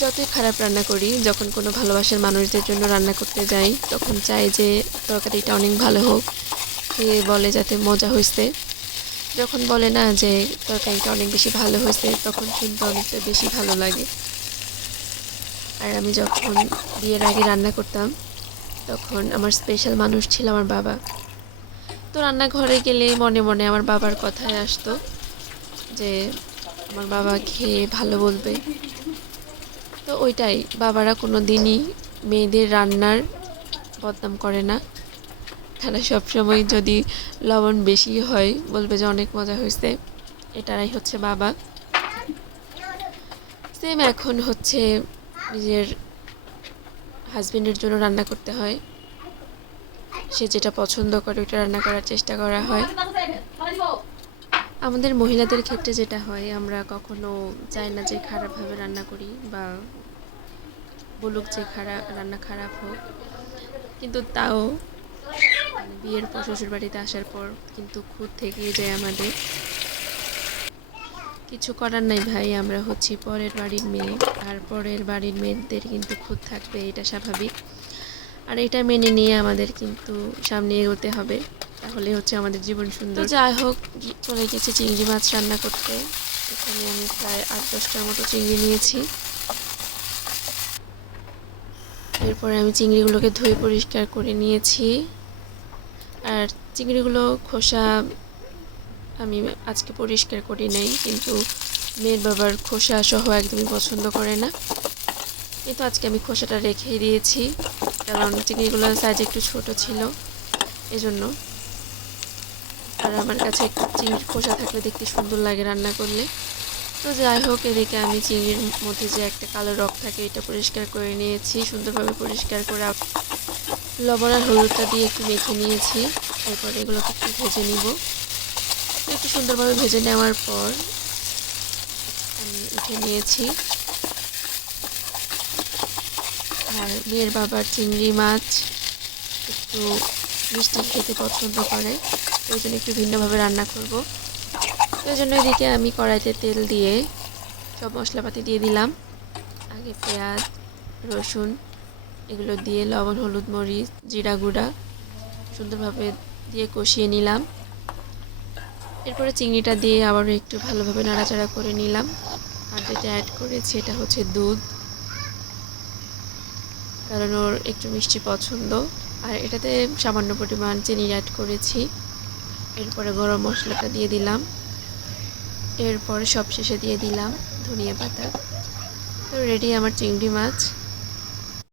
যতই খারাপ রান্না করি, যখন কোনো ভালোবাসার মানুষদের জন্য রান্না করতে যাই, তখন চাই যে তরকারিটা অনেক ভালো হোক। খেয়ে বলে যাতে মজা হয়েছে যখন বলে না যে তরকারিটা অনেক বেশি ভালো হয়েছে তখন কিন্তু অনেকটা বেশি ভালো লাগে। আর আমি যখন বিয়ের আগে রান্না করতাম, তখন আমার স্পেশাল মানুষ ছিল আমার বাবা। তো রান্নাঘরে গেলে মনে মনে আমার বাবার কথায় আসতো যে, আমার বাবা খেয়ে ভালো বলবে। তো ওইটাই, বাবারা কোনো দিনই মেয়েদের রান্নার বদনাম করে না। তারা সবসময় যদি লবণ বেশি হয়, বলবে যে অনেক মজা হয়েছে। এটারাই হচ্ছে বাবা। সেম এখন হচ্ছে নিজের হাজবেন্ডের জন্য রান্না করতে হয়। সে যেটা পছন্দ করে ওটা রান্না করার চেষ্টা করা হয়। আমাদের মহিলাদের ক্ষেত্রে যেটা হয়, আমরা কখনো চাই না যে খারাপভাবে রান্না করি বা বলুক যে খারাপ রান্না খারাপ হোক। কিন্তু তাও মানে বিয়ের পর শ্বশুর বাড়িতে আসার পর কিন্তু খুদ থেকেই যায় আমাদের। কিছু করার নাই ভাই, আমরা হচ্ছি পরের বাড়ির মেয়ে। আর পরের বাড়ির মেয়েদের কিন্তু খুদ থাকবে, এটা স্বাভাবিক। আর এটা মেনে নিয়ে আমাদের কিন্তু সামনে এগোতে হবে। তাহলে হচ্ছে আমাদের জীবন সুন্দর। যাই হোক, চলে গেছে চিংড়ি মাছ রান্না করতে। এখানে আমি প্রায় আট, দশটার মতো চিংড়ি নিয়েছি। এরপরে আমি চিংড়িগুলোকে ধুয়ে পরিষ্কার করে নিয়েছি। আর চিংড়িগুলো খোসা আমি আজকে পরিষ্কার করি নাই, কিন্তু মেয়ের বাবার খোসা সহ একদমই পছন্দ করে না। কিন্তু আজকে আমি খোসাটা রেখেই দিয়েছি, কারণ চিংড়িগুলোর সাইজ একটু ছোট ছিল, এজন্য। আর আমার কাছে চিংড়ির খোসা থাকলে দেখতে সুন্দর লাগে রান্না করলে। তো যাই হোক, এদিকে আমি চিংড়ির মধ্যে যে একটা কালো রক থাকে, এটা পরিষ্কার করে নিয়েছি, সুন্দরভাবে পরিষ্কার করে লবণ আর হলুদটা দিয়ে একটু মেখে নিয়েছি। এরপর এগুলোকে একটু ভেজে নিব। একটু সুন্দরভাবে ভেজে নেওয়ার পর আমি উঠে নিয়েছি। আর মেয়ের বাবার চিংড়ি মাছ, একটু মিষ্টি খেতে পছন্দ করে ওই জন্য একটু ভিন্নভাবে রান্না করব। ওই জন্য এদিকে আমি কড়াইতে তেল দিয়ে সব মশলাপাতি দিয়ে দিলাম। আগে পেঁয়াজ, রসুন, এগুলো দিয়ে লবণ, হলুদ, মরিচ, জিরা গুঁড়া সুন্দরভাবে দিয়ে কষিয়ে নিলাম। এরপরে চিংড়িটা দিয়ে আবারও একটু ভালোভাবে নাড়াচাড়া করে নিলাম। আর যেটা অ্যাড করেছি এটা হচ্ছে দুধ, কারণ ওর একটু মিষ্টি পছন্দ। আর এটাতে সামান্য পরিমাণ চিনি অ্যাড করেছি। এরপরে গরম মশলাটা দিয়ে দিলাম। এরপরে সবশেষে দিয়ে দিলাম ধনিয়া পাতা। তো রেডি আমার চিংড়ি মাছ।